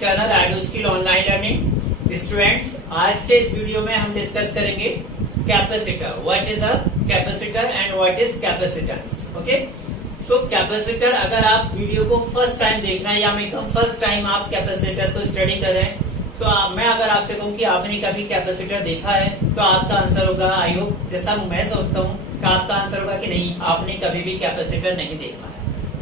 Channel edu skill online learning students, आज के इस वीडियो में हम डिस्कस करेंगे capacitor. What is a capacitor and what is capacitance. Okay, so capacitor, अगर आप वीडियो को फर्स्ट टाइम देखना है या मैं कहूँ फर्स्ट टाइम आप कैपेसिटर को स्टडी कर रहे हैं, तो मैं अगर आपसे कहूँ कि आपने कभी कैपेसिटर देखा है तो आपका आंसर होगा, आई होप जैसा मैं सोचता हूँ कि आपका आंसर होगा कि नहीं, आपने कभी भी कैपेसिटर नहीं देखा है।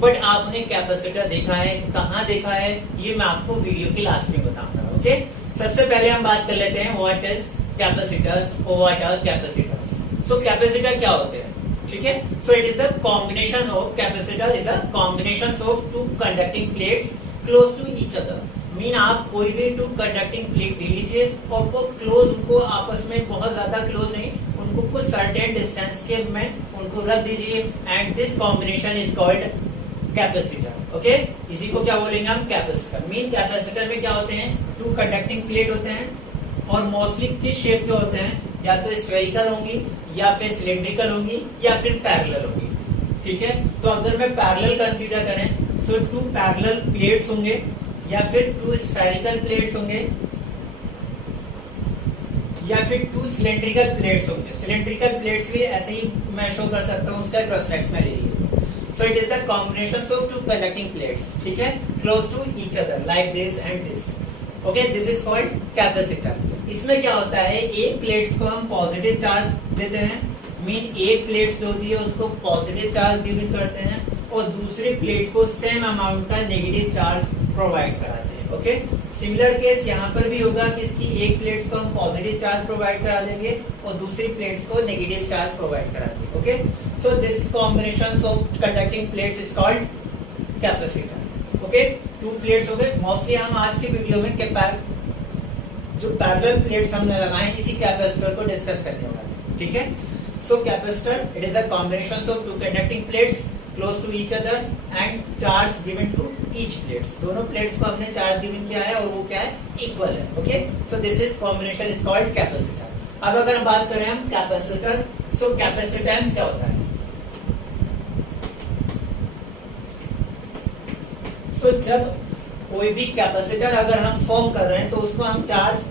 बट आपने कैपेसिटर देखा है, कहाँ देखा है, ये मैं आपको वीडियो के लास्ट में बताऊंगा। ओके, सबसे पहले हम बात कर लेते हैं व्हाट इज कैपेसिटर और what are capacitors. So capacitor क्या होते हैं, ठीक है। So it is the combination of, capacitor is the combination of two conducting plates close to each other. Mean आप कोई भी टू कंडक्टिंग प्लेट ले लीजिए और वो क्लोज, उनको आपस में बहुत ज्यादा क्लोज नहीं, उनको कुछ सर्टेन डिस्टेंस के में उनको रख दीजिए and this combination is called capacitor. Okay, इसी को क्या बोलेंगे हम, कैपेसिटर। मीन कैपेसिटर में क्या होते हैं, टू कंडक्टिंग प्लेट होते हैं और मोस्टली किस शेप के होते हैं, या तो स्फेरिकल होंगी या फिर सिलिंड्रिकल होंगी या फिर पैरेलल होंगी। ठीक है, तो अगर मैं पैरेलल कंसीडर करें सो टू पैरेलल प्लेट्स होंगे या फिर टू स्फेरिकल प्लेट्स होंगे या फिर टू सिलिंड्रिकल प्लेट्स होंगे। सिलिंड्रिकल प्लेट्स भी ऐसे ही मैं शो कर सकता हूँ, उसका क्रॉस सेक्शन में ले लीजिए। So it is the combinations of two conducting plates, ठीक है, close to each other like this and this. Okay, this is called capacitor. इसमें क्या होता है, एक प्लेट्स को हम पॉजिटिव चार्ज देते हैं, मीन एक प्लेट जो होती है उसको पॉजिटिव चार्ज गिवन करते हैं और दूसरी प्लेट को सेम अमाउंट का नेगेटिव चार्ज प्रोवाइड कराते हैं। ओके, सिमिलर केस यहाँ पर भी होगा कि इसकी एक प्लेट्स को हम पॉजिटिव चार्ज प्रोवाइड करा देंगे और दूसरी प्लेट्स को नेगेटिव चार्ज प्रोवाइड करा देंगे। Okay, so this combinations of conducting plates is called capacitor. Okay, two plates हो गए। मोस्टली हम आज के वीडियो में जो पैरेलल प्लेट्स हमने लगाए इसी कैपेसिटर को डिस्कस करने वाले हैं। ठीक है, so capacitor it is the combinations of two conducting plates close to each other and charge given to each plates. दोनों प्लेट्स को हमने चार्ज गिवन किया है और वो क्या है, इक्वल है। Okay, so this is combination is called capacitor. अब अगर हम बात करें हम कैपेसिटर, सो कैपेसिटेंस क्या होता है। तो जब कोई भी कैपेसिटर अगर हम फॉर्म कर रहे हैं तो उसको हम चार्ज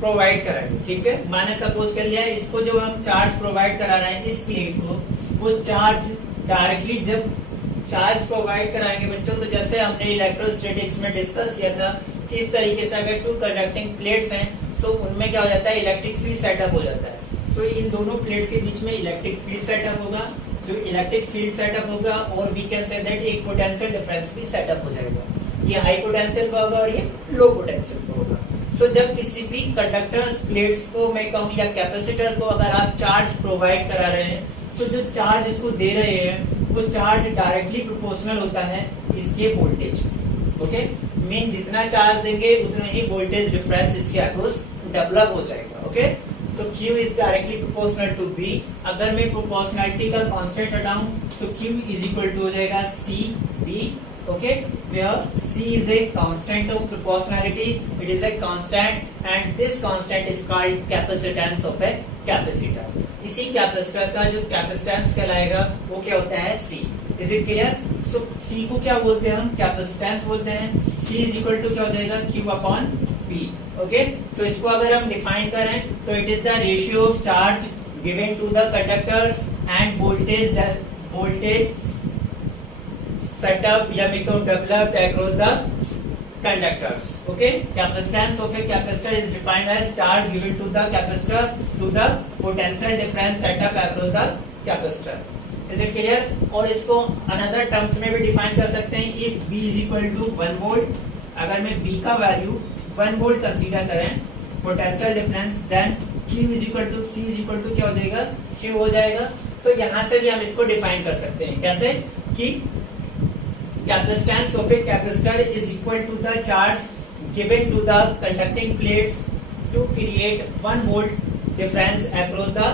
प्रोवाइड कराएंगे। ठीक है, मैंने सपोज कर लिया है इसको जो हम चार्ज प्रोवाइड करा रहे हैं इस प्लेट को, वो चार्ज डायरेक्टली जब चार्ज प्रोवाइड कराएंगे बच्चों, तो जैसे हमने इलेक्ट्रोस्टैटिक्स में डिस्कस किया था कि इस तरीके से अगर टू कंडक्टिंग प्लेट्स हैं सो उनमें क्या हो जाता है, इलेक्ट्रिक फील्ड सेटअप हो जाता है। सो इन दोनों प्लेट्स के बीच में इलेक्ट्रिक फील्ड सेटअप होगा, जो इलेक्ट्रिक फील्ड सेटअप होगा और वी कैन से दैट एक पोटेंशियल डिफरेंस भी सेटअप हो जाएगा। ये हाई पोटेंशियल का होगा और ये लो पोटेंशियल का होगा। सो जब किसी भी कंडक्टर्स प्लेट्स को मैं कहूँ या कैपेसिटर को अगर आप चार्ज प्रोवाइड करा रहे हैं तो जो चार्ज इसको दे रहे हैं वो चार्ज डायरेक्टली प्रोपोर्शनल होता है इसके वोल्टेज। ओके, मीन जितना चार्ज देंगे उतना ही वोल्टेज डिफरेंस इसके अक्रॉस डेवलप हो जाएगा। ओके, तो Q is directly proportional to B। अगर मैं प्रोपोर्शनलिटी का कांस्टेंट हटाऊं तो Q is equal to हो जाएगा C B। Okay, where C is a constant of proportionality, it is a constant and this constant is called capacitance of a capacitor। इसी capacitor का जो कैपेसिटेंस कहलाएगा वो क्या होता है, C। Is it clear? So C को क्या बोलते हैं हम, कैपेसिटेंस बोलते हैं। C is equal to क्या हो जाएगा, Q upon P। Okay, so इसको अगर हम डिफाइन करें तो it is the ratio of charge given to the conductors and voltage setup या become developed across the conductors. Okay, capacitance of a capacitor is defined as charge given to the capacitor to the potential difference setup across the capacitor. Is it clear? और इसको another terms में भी define कर सकते हैं। If B is equal to 1 volt, अगर मैं B का वैल्यू 1 वोल्ट कंसीडर करें potential difference, then Q is equal to C is equal to क्या हो जाएगा, Q हो जाएगा। तो यहाँ से भी हम इसको डिफाइन कर सकते हैं कैसे कि capacitance of a capacitor is equal to the charge given to the conducting plates to create 1 volt difference across the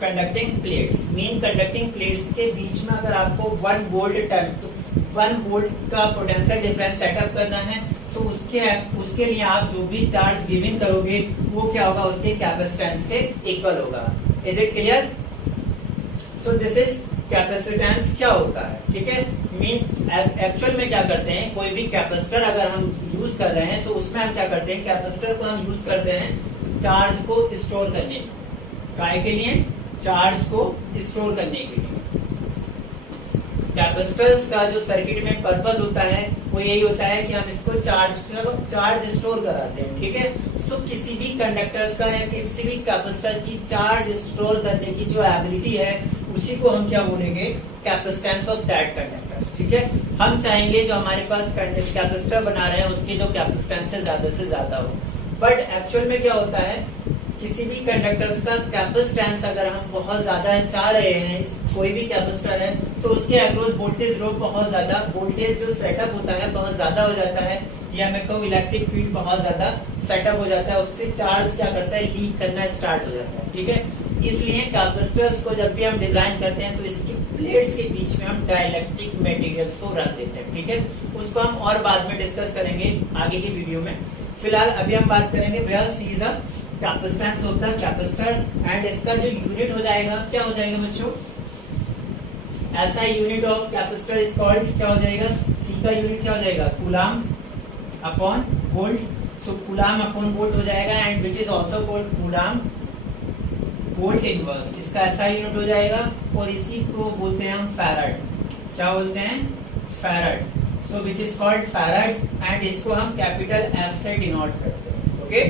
conducting plates. Mean conducting plates के बीच में अगर आपको 1 वोल्ट का पोटेंशियल डिफरेंस सेटअप करना है तो उसके लिए आप जो भी चार्ज गिवन करोगे वो क्या होगा, उसके कैपेसिटेंस के इक्वल होगा। Is it clear? So this is capacitance क्या होता है, ठीक है। मीन एक्चुअल में क्या करते हैं, कोई भी कैपेसिटर अगर हम यूज कर रहे हैं तो उसमें हम क्या करते हैं, कैपेसिटर को हम यूज करते हैं चार्ज को स्टोर करने काय के लिए, चार्ज को स्टोर करने के लिए। कैपेसिटर्स का जो सर्किट में पर्पस होता है वो यही होता है कि हम इसको चार्ज स्टोर कराते हैं, ठीक है। तो किसी भी कंडक्टर्स का या किसी भी कैपेसिटर की चार्ज स्टोर करने की जो एबिलिटी है उसी को हम क्या बोलेंगे, कैपेसिटेंस ऑफ दैट कंडक्टर, ठीक है। हम चाहेंगे जो हमारे पास कैपेसिटर बना रहे हैं उसकी जो कैपेसिटेंस से ज्यादा हो, बट एक्चुअल में क्या होता है, किसी भी कंडक्टर्स का कैपेसिटेंस अगर हम बहुत ज्यादा चाह रहे हैं, कोई भी कैपेसिटर है तो उसके अक्रॉस वोल्टेज ड्रॉप बहुत ज्यादा, वोल्टेज जो सेटअप होता है बहुत ज्यादा हो जाता है, या मैं कहूँ इलेक्ट्रिक फील्ड बहुत ज्यादा सेटअप हो जाता है, उससे चार्ज क्या करता है, लीक करना स्टार्ट हो जाता है, ठीक है। इसलिए कैपेसिटर्स को जब भी हम डिजाइन करते हैं तो इसकी प्लेट्स के बीच में हम डाइलेक्ट्रिक मटेरियल्स को रख देते हैं, ठीक है। उसको हम और बाद में डिस्कस करेंगे आगे की वीडियो में। फिलहाल अभी हम बात करेंगे भैया C is a capacitance of the capacitor, and इसका जो यूनिट हो जाएगा क्या हो जाएगा बच्चों, ऐसा unit of capacitor is called क्या हो जाएगा, सी का यूनिट क्या हो जाएगा, कूलम अपॉन वोल्ट। सो कूलम अपॉन वोल्ट हो जाएगा, and which is also called coulomb volt inverse, इसका ऐसा यूनिट हो जाएगा। और इसी को बोलते हैं हम फैराड, क्या बोलते हैं, farad. So which is called farad, and इसको हम कैपिटल एफ से डिनोट करते हैं, ओके।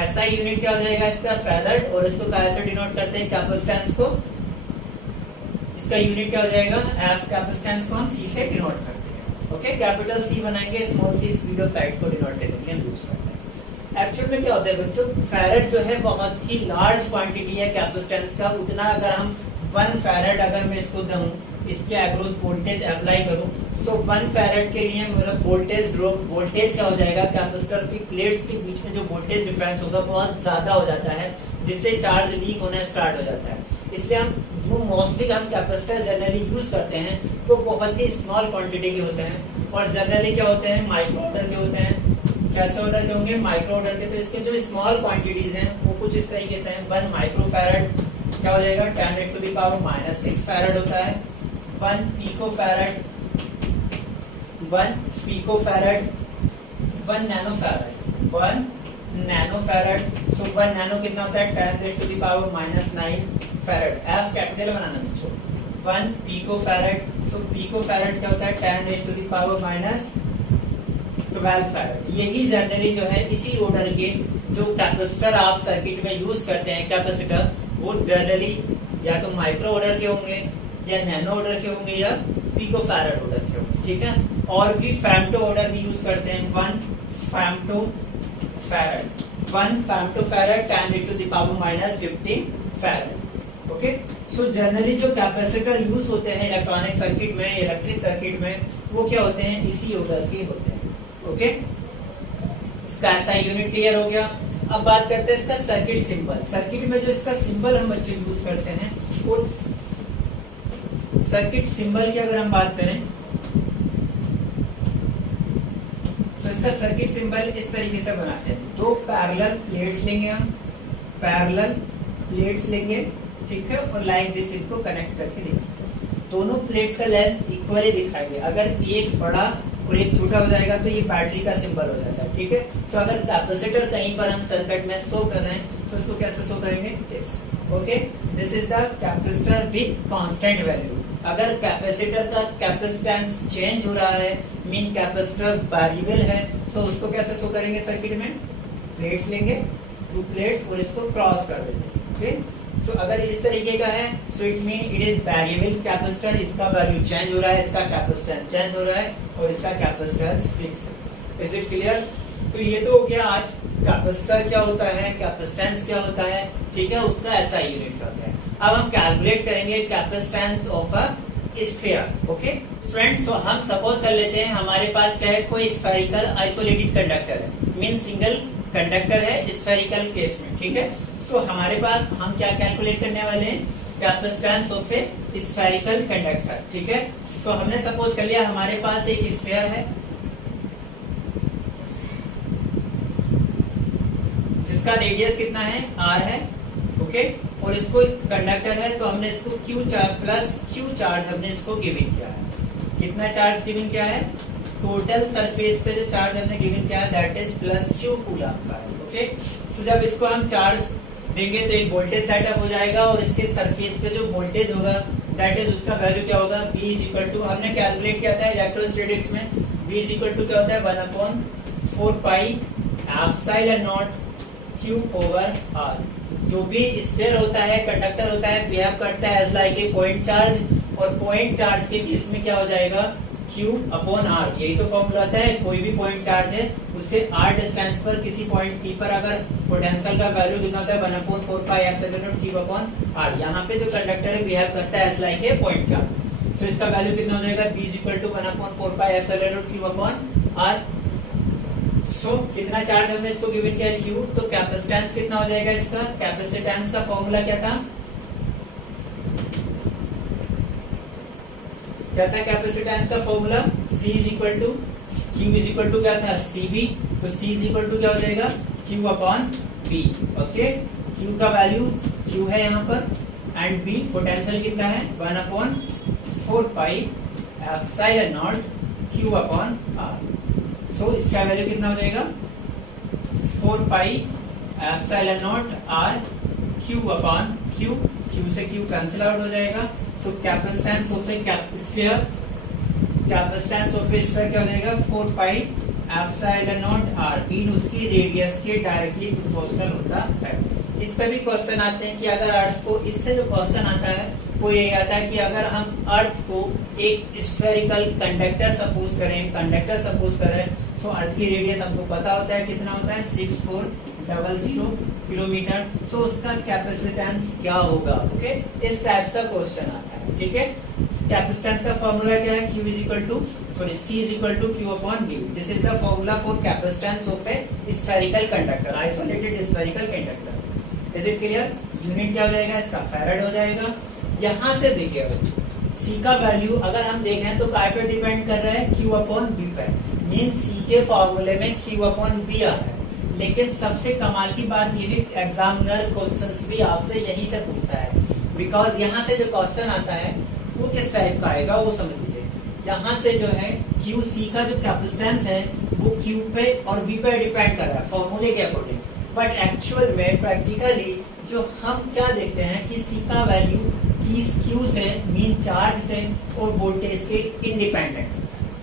ऐसा यूनिट क्या हो जाएगा इसका, फैराड, और इसको कैसे डिनोट करते हैं, कैपेसिटेंस को, इसका यूनिट क्या हो जाएगा, एफ, कैपेसिटेंस को हम सी से डिनोट करते हैं, ओके। कैपिटल सी बनाएंगे, स्मॉल सी इस वीडियो स्लाइड को डिनोट करने के लिए यूज करते हैं। एक्चुअल में क्या होता है बच्चों, फैराड जो है बहुत ही लार्ज क्वांटिटी है कैपेसिटेंस का, उतना अगर हम 1 फैराड अगर मैं इसको दूं, इसके अक्रॉस वोल्टेज अप्लाई करूं, तो 1 फैराड के लिए मतलब वोल्टेज ड्रॉप, वोल्टेज क्या हो जाएगा, कैपेसिटर की प्लेट्स के बीच में जो वोल्टेज डिफरेंस होगा बहुत ज्यादा हो जाता है, जिससे चार्ज लीक होना स्टार्ट हो जाता है। इसलिए हम जो मोस्टली हम कैपेसिटर जनरली यूज करते हैं तो बहुत ही स्मॉल क्वांटिटी के होते हैं, और जनरली क्या होते हैं, माइक्रो ऑर्डर के होते हैं। कैसे ऑर्डर के होंगे, माइक्रो ऑर्डर के। तो इसके जो स्मॉल क्वांटिटीज हैं वो कुछ इस तरीके से हैं। 1 माइक्रो फैराड क्या हो जाएगा, 10⁻⁻⁶ फैराड होता है। 1 pico farad, 1 pico farad, 1 nano farad, 1 nano farad. So 1 nano कितना होता है, 10⁻⁹ फैराड। एफ कैपिटल बनाना बच्चों। 1 पिको फैराड, सो पिको फैराड क्या होता है, 10⁻⁻12 फैराड। यही जनरली जो है इसी ऑर्डर के जो कैपेसिटर आप सर्किट में यूज करते हैं कैपेसिटर, वो जनरली या तो माइक्रो ऑर्डर के होंगे, या नैनो ऑर्डर के होंगे, या पिको फैराड ऑर्डर के होंगे, ठीक है। और भी फेम्टो ऑर्डर भी यूज करते हैं, 1 femto farad, 1 femto farad 10⁻⁻15 farad, okay. So generally जो कैपेसिटर यूज होते हैं इलेक्ट्रॉनिक सर्किट में, इलेक्ट्रिक सर्किट में, वो क्या होते हैं, इसी ऑर्डर के होते हैं, ओके। इसका ऐसा यूनिट क्लियर हो गया। अब बात करते हैं इसका सर्किट सिंबल। सर्किट में जो इसका सिंबल हम बच्चे यूज करते हैं वो सर्किट सिंबल की अगर हम बात करें तो इसका सर्किट सिंबल इस तरीके से बनाते हैं। 2 पैरेलल प्लेट्स लेंगे हम, पैरेलल प्लेट्स लेंगे, ठीक है, और लाइक दिस इनको कनेक्ट करके देखेंगे। दोनों प्लेट्स का लेंथ इक्वली दिखाएंगे। अगर एक बड़ा और एक छोटा हो जाएगा तो ये बैटरी का सिंबल हो जाता है, ठीक है। तो अगर कैपेसिटर कहीं पर हम सर्किट में शो कर रहे हैं तो इसको कैसे शो करेंगे, this, okay. This is the capacitor with constant value. अगर कैपेसिटर का कैपेसिटेंस चेंज हो रहा है, मीन कैपेसिटर वेरिएबल है, तो उसको कैसे शो करेंगे सर्किट में, प्लेट्स लेंगे, 2 प्लेट्स, और इसको क्रॉस कर देते हैं, ओके। तो अगर इस तरीके का है so it mean it is variable capacitor, इसका वैल्यू चेंज हो रहा है, इसका कैपेसिटेंस चेंज हो रहा है, और इसका कैपेसिटेंस फिक्स है। Is it clear? तो ये तो हो गया आज कैपेसिटर क्या होता है, कैपेसिटेंस क्या होता है, ठीक है, उसका ऐसा यूनिट होता है। अब हम कैलकुलेट करेंगे capacitance of a sphere, okay friends. तो हम सपोज कर लेते हैं हमारे पास क्या है, कोई स्फेरिकल आइसोलेटेड कंडक्टर है, मीन सिंगल कंडक्टर है स्फेरिकल केस में, ठीक है। तो हमारे पास हम क्या कैलकुलेट करने वाले हैं, capacitance of a spherical conductor, ठीक है। तो हमने सपोज कर लिया हमारे पास एक स्फीयर है जिसका रेडियस कितना है, r है, ओके। और इसको कंडक्टर है तो हमने इसको Q charge plus Q charge हमने इसको गिविंग किया है। कितना चार्ज गिविंग किया है? टोटल सरफेस पे जो चार्ज हमने गिविंग किया है that is plus Q coulomb का है। ओके, तो जब इसको हम चार्ज देंगे तो एक वोल्टेज सेटअप हो जाएगा और इसके सरफेस पे जो वोल्टेज होगा दैट इज उसका वैल्यू क्या होगा? V इज इक्वल टू, हमने कैलकुलेट किया था इलेक्ट्रोस्टैटिक्स में, V इज इक्वल टू क्या होता है? 1/4 pi epsilon naught Q over R। जो भी स्फीयर होता है, कंडक्टर होता है, बिहेव करता है as like a point charge, और पॉइंट चार्ज के केस में क्या हो जाएगा? Q upon R। यही तो फॉर्मूला आता है, कोई भी पॉइंट चार्ज है उससे R डिस्टेंस पर किसी पॉइंट P पर अगर पोटेंशियल का वैल्यू कितना होता है? 1/4 pi epsilon naught Q upon R। यहाँ पे जो कंडक्टर है बिहेव करता है as like a point charge, so इसका वैल्यू कितना हो जाएगा? V is equal to 1/4 pi epsilon naught Q upon R। So कितना चार्ज हमने इसको गिवन किया है? Q। तो कैपेसिटेंस कितना हो जाएगा इसका? कैपेसिटेंस का फॉर्मूला क्या था? क्या था कैपेसिटेंस का formula? C is equal to Q is equal to क्या था? CB। तो C इज इक्वल टू क्या हो जाएगा? Q upon B। Okay, Q का वैल्यू Q है यहाँ पर एंड B पोटेंशियल कितना है? 1/4 pi epsilon naught Q upon R। So इसका वैल्यू कितना हो जाएगा? 4 pi epsilon naught R Q upon Q। Q से Q कैंसिल आउट हो जाएगा। So capacitance of a sphere, capacitance of a sphere क्या हो जाएगा? 4 पाई एप्सिलॉन नॉट R इन उसकी रेडियस के डायरेक्टली प्रोपोर्शनल होता है। इस पे भी क्वेश्चन आते हैं कि अगर अर्थ को, इससे जो क्वेश्चन आता है वो ये आता है कि अगर हम अर्थ को एक स्फेरिकल कंडक्टर सपोज करें, सो अर्थ की रेडियस हमको पता होता है कितना होता है? 6400 किलोमीटर। सो उसका कैपेसिटेंस क्या होगा? ओके, इस टाइप का क्वेश्चन आता है। ठीक है, कैपेसिटेंस का फॉर्मूला क्या है? Q is equal to C is equal to Q upon B। This is the formula for capacitance of a spherical conductor, isolated spherical conductor. Is it clear? Unit क्या हो जाएगा इसका? फैराड हो जाएगा। यहाँ से देखिए बच्चों, C का वैल्यू अगर हम देखें तो काय पे डिपेंड कर रहा है? Q अपॉन B पे। मीन C के फॉर्मूले में Q अपॉन B आ है, लेकिन सबसे कमाल की बात ये है एग्जामिनर क्वेश्चंस भी आपसे यही से पूछता है, बिकॉज यहाँ से जो क्वेश्चन आता है वो किस टाइप का आएगा वो समझ लीजिए। यहाँ से जो है QC का जो कैपेसिटेंस है वो Q पे और B पे डिपेंड कर रहा है फॉर्मूले के अकॉर्डिंग, बट एक्चुअल में प्रैक्टिकली जो हम क्या देखते हैं कि C का वैल्यू Q से, मीन चार्ज से और वोल्टेज के इंडिपेंडेंट।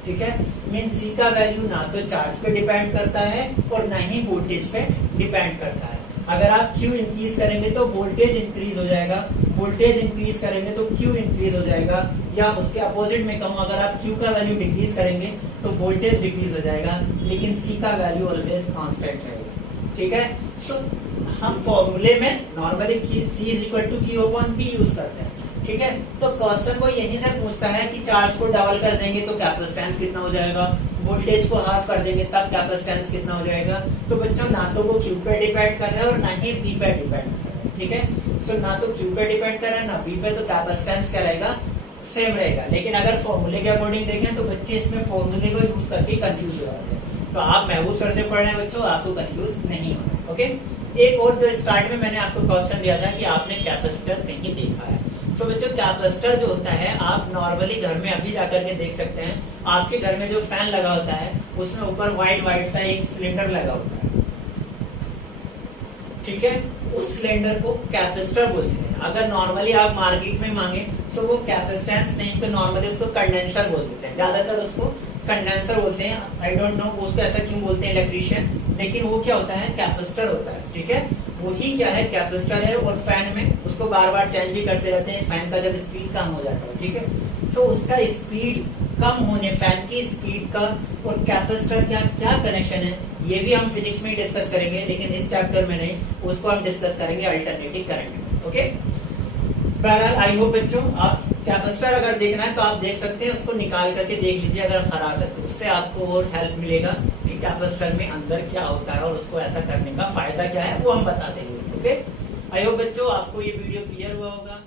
ठीक है, मीन C का वैल्यू ना तो चार्ज पे डिपेंड करता है और ना ही वोल्टेज पे डिपेंड करता है। अगर आप Q इंक्रीज करेंगे तो वोल्टेज इंक्रीज हो जाएगा, वोल्टेज इंक्रीज करेंगे तो Q इंक्रीज हो जाएगा, या उसके अपोजिट में कहूँ अगर आप Q का वैल्यू डिक्रीज करेंगे तो वोल्टेज डिक्रीज हो जाएगा, लेकिन C का वैल्यू ऑलवेज कांस्टेंट रहेगा। ठीक है, तो हम फॉर्मूले में normally C is equal to Q upon B use करते हैं। ठीक है, तो क्वेश्चन को यहीं से पूछता है कि चार्ज को डबल कर देंगे तो कैपेसिटेंस कितना हो जाएगा, वोल्टेज को हाफ कर देंगे तब कैपेसिटेंस कितना हो जाएगा। तो बच्चों ना तो वो Q पे डिपेंड कर रहा है और ना ही B पे डिपेंड कर रहा है। ठीक है, सो ना तो Q पे डिपेंड कर रहा है ना B पे, तो कैपेसिटेंस क्या रहेगा? सेम रहेगा। लेकिन अगर फॉर्मूले के अकॉर्डिंग देखें तो बच्चे इसमें फॉर्मूले को यूज करके कंफ्यूज हो जाते हैं। तो आप महबूब सर से पढ़ रहे हैं बच्चों, आपको कंफ्यूज नहीं होना। ओके, एक और जो स्टार्ट में मैंने आपको क्वेश्चन दिया था कि आपने कैपेसिटर नहीं देखा है। तो बच्चों कैपेसिटर जो होता है आप नॉर्मली घर में अभी जाकर के देख सकते हैं, आपके घर में जो फैन लगा होता है उसमें ऊपर व्हाइट सा एक सिलेंडर लगा होता है। ठीक है, उस सिलेंडर को कैपेसिटर बोलते हैं। अगर नॉर्मली आप मार्केट में मांगे तो वो कैपेसिटेंस नहीं तो नॉर्मली उसको कंडेंसर बोल देते हैं, ज्यादातर उसको कंडेंसर बोलते हैं। आई डोंट नो उसको ऐसा क्यों बोलते हैं इलेक्ट्रीशियन, लेकिन वो क्या होता है? कैपेसिटर होता है। ठीक है, वही क्या है? कैपेसिटर है। और फैन में उसको बार बार चेंज भी करते रहते हैं फैन का जब स्पीड कम हो जाता है। ठीक है, सो उसका स्पीड कम होने, फैन की स्पीड का और कैपेसिटर का क्या कनेक्शन है ये भी हम फिजिक्स में डिस्कस करेंगे, लेकिन इस चैप्टर में नहीं, उसको हम डिस्कस करेंगे अल्टरनेटिव करंट में। ओके, बहरहाल आई होप बच्चों आप कैपेसिटर अगर देखना है तो आप देख सकते हैं, उसको निकाल करके देख लीजिए अगर खराब है तो, उससे आपको और हेल्प मिलेगा कि कैपेसिटर में अंदर क्या होता है और उसको ऐसा करने का फायदा क्या है वो हम बता देंगे। ओके, आई होप बच्चों आपको ये वीडियो क्लियर हुआ होगा।